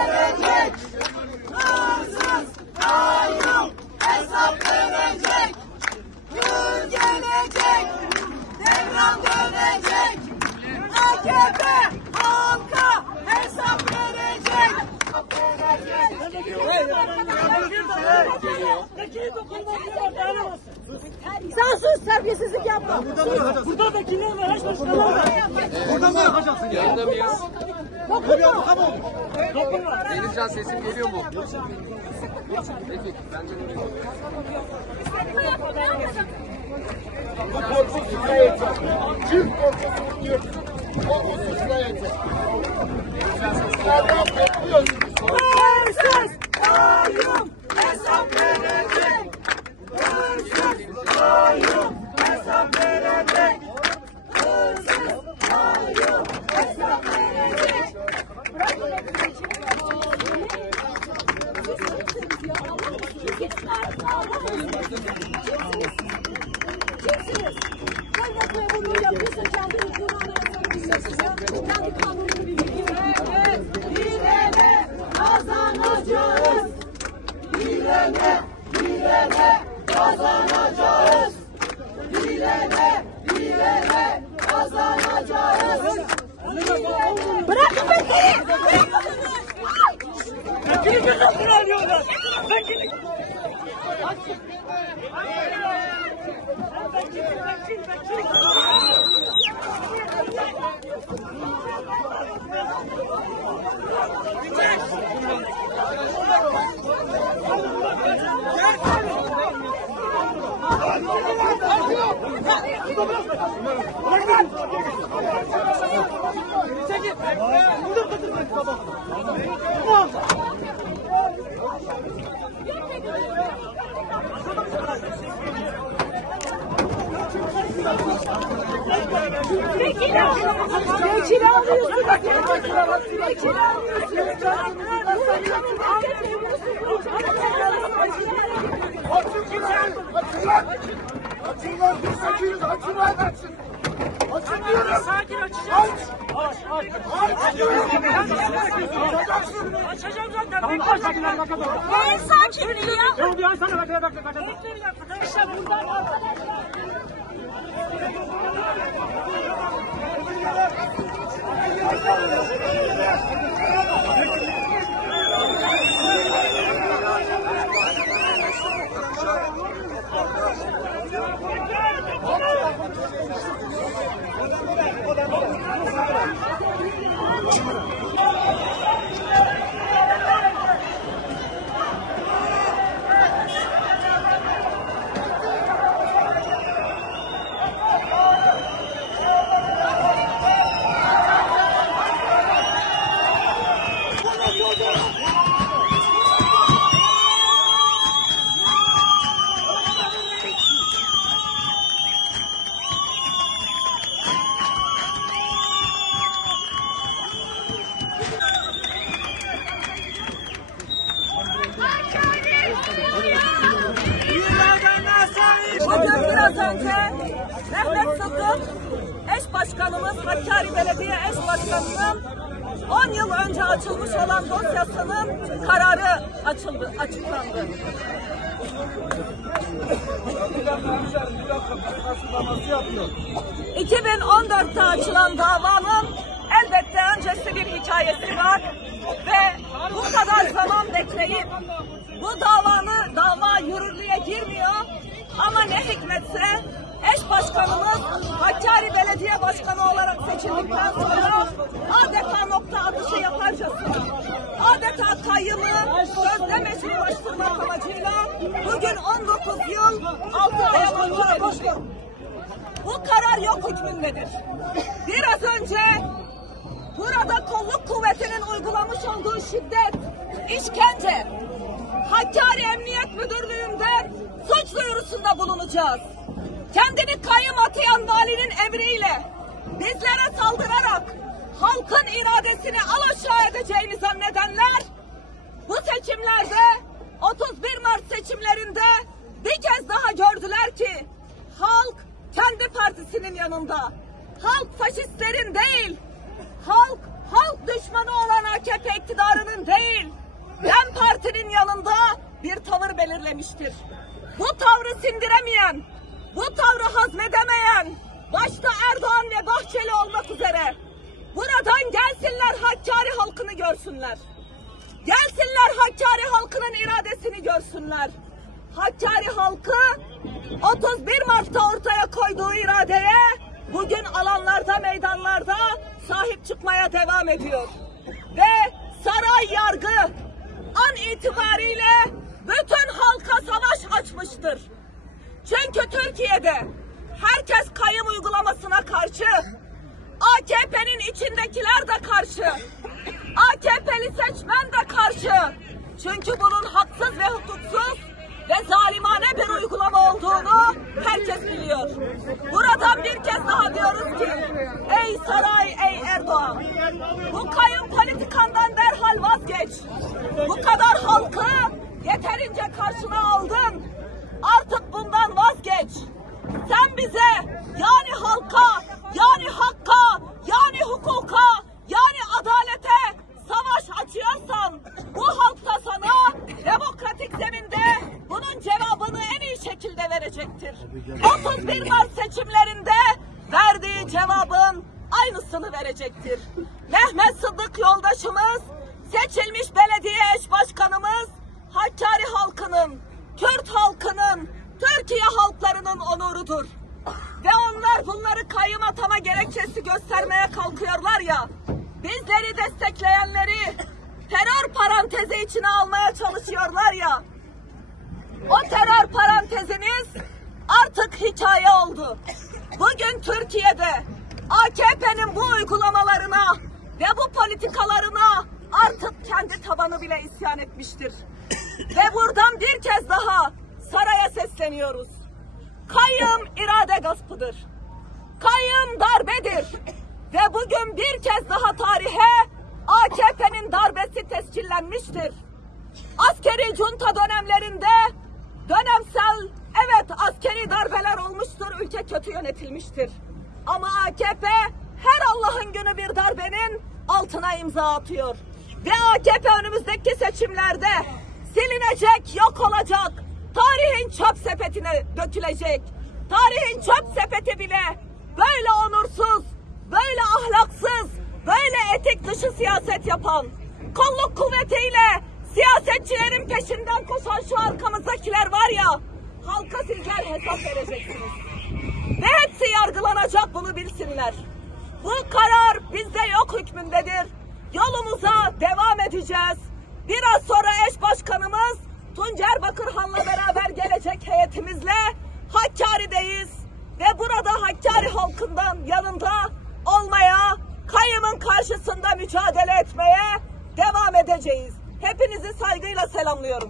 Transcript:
Verecek, hırsız, kayyum, hesap verecek. Gün gelecek, devran dönecek. AKP halka hesap verecek. Sen sus, terbiyesizlik yapma. Burada da kimler var? Haç başkanlar var. Buradan mı yapacaksın? Yanında mıyız? Dokunma. Denizcan sesim geliyor mu? Peki, bence de geliyor. Korkusuz şikayet yap. Kim korkusuz diyor? Korkusuz şikayet yap. Denizcan'dan bekliyorsunuz. Hırsız, kayyum, hesap verecek. Hırsız, kayyum, hesap verecek. Hırsız, kayyum, hesap verecek. Kimsiniz? Devlet memurluğu yapıyorsa kendi hukukunu kendi kanununu biliyor. Evet, bilene kazanacağız. Bilene kazanacağız. Bilene kazanacağız. Bırakın beni! Bırakın beni! Kimi gözükür alıyorlar? Ben kimi... Açın lan, biz sakinyiz. Açın lan, açın. Açın diyorum. Sakin açacağız. Aç diyorum. Açacağım zaten. Tamam, aç sakin lan. Neyin sakinliği ya? Ne oldu ya? Sana bak. İşte buradan Bugün biraz önce Mehmet Sıddık, eş başkanımız, Hakkari Belediye eş başkanının 10 yıl önce açılmış olan dosyasının kararı açıklandı. 2014'te açılan davanın elbette öncesi bir hikayesi var ve bu kadar zaman bekleyip bu dava yürürlüğe girmiyor ama ne hikmetse eş başkanımız Hakkari Belediye Başkanı olarak seçildikten sonra adeta nokta atışı yaparcasına, adeta kayyımı sözde meşrulaştırmak amacıyla bugün 19 yıl 6 aya başlamıştır. Bu karar yok hükmündedir. Biraz önce burada kolluk kuvvetinin uygulamış olduğu şiddet, işkence, Hakkari Emniyet Müdürlüğü'nden suç duyurusunda bulunacağız. Kendini kayyım atayan valinin emriyle bizlere saldırarak halkın iradesini alaşağı edeceğini zannedenler bu seçimlerde 31 Mart seçimlerinde bir kez daha gördüler ki halk kendi partisinin yanında. Halk faşistlerin değil, halk düşmanı olan AKP iktidarının değil. belirlemiştir. Bu tavrı sindiremeyen, bu tavrı hazmedemeyen, başta Erdoğan ve Bahçeli olmak üzere buradan gelsinler Hakkari halkını görsünler. Gelsinler Hakkari halkının iradesini görsünler. Hakkari halkı 31 Mart'ta ortaya koyduğu iradeye bugün alanlarda, meydanlarda sahip çıkmaya devam ediyor. Ve saray yargı an itibariyle bütün halka savaş açmıştır. Çünkü Türkiye'de herkes kayyum uygulamasına karşı, AKP'nin içindekiler de karşı, AKP'li seçmen de karşı. Çünkü bunun haksız ve hukuksuz ve zalimane bir uygulama olduğunu herkes biliyor. Buradan bir kez daha diyoruz ki, ey saray, ey Erdoğan, bu kayyum politikandan derhal vazgeç. Bu kadar halkı yeterince karşına aldın. Artık bundan vazgeç. Sen bize, yani halka, yani hakka, yani hukuka, yani adalete savaş açıyorsan, bu halk da sana demokratik zeminde bunun cevabını en iyi şekilde verecektir. 31 Mart seçimlerinde verdiği cevabın aynısını verecektir. Mehmet Sıddık yoldaşımız, seçilmiş belediye eş başkanımız, Hakkari halkının, Kürt halkının, Türkiye halklarının onurudur. Ve onlar bunları kayyum atama gerekçesi göstermeye kalkıyorlar ya, bizleri destekleyenleri terör parantezi içine almaya çalışıyorlar ya, o terör paranteziniz artık hikaye oldu. Bugün Türkiye'de AKP'nin bu uygulamalarına ve bu politikalarına artık kendi tabanı bile isyan etmiştir. Ve buradan bir kez daha saraya sesleniyoruz. Kayyum irade gaspıdır. Kayyum darbedir. Ve bugün bir kez daha tarihe AKP'nin darbesi tescillenmiştir. Askeri junta dönemlerinde dönemsel, evet, askeri darbeler olmuştur, ülke kötü yönetilmiştir. Ama AKP her Allah'ın günü bir darbenin altına imza atıyor. Ve AKP önümüzdeki seçimlerde silinecek, yok olacak, tarihin çöp sepetine dökülecek. Tarihin çöp sepeti bile böyle onursuz, böyle ahlaksız, böyle etik dışı siyaset yapan, kolluk kuvvetiyle siyasetçilerin peşinden koşan şu arkamızdakiler var ya, halka sizler hesap vereceksiniz. Ve hepsi yargılanacak, bunu bilsinler. Bu karar bizde yok hükmündedir. Yolumuza devam edeceğiz. Biraz sonra eş başkanımız Tuncer Bakırhan'la beraber gelecek heyetimizle Hakkari'deyiz. Ve burada Hakkari halkından yanında olmaya, kayyumun karşısında mücadele etmeye devam edeceğiz. Hepinizi saygıyla selamlıyorum.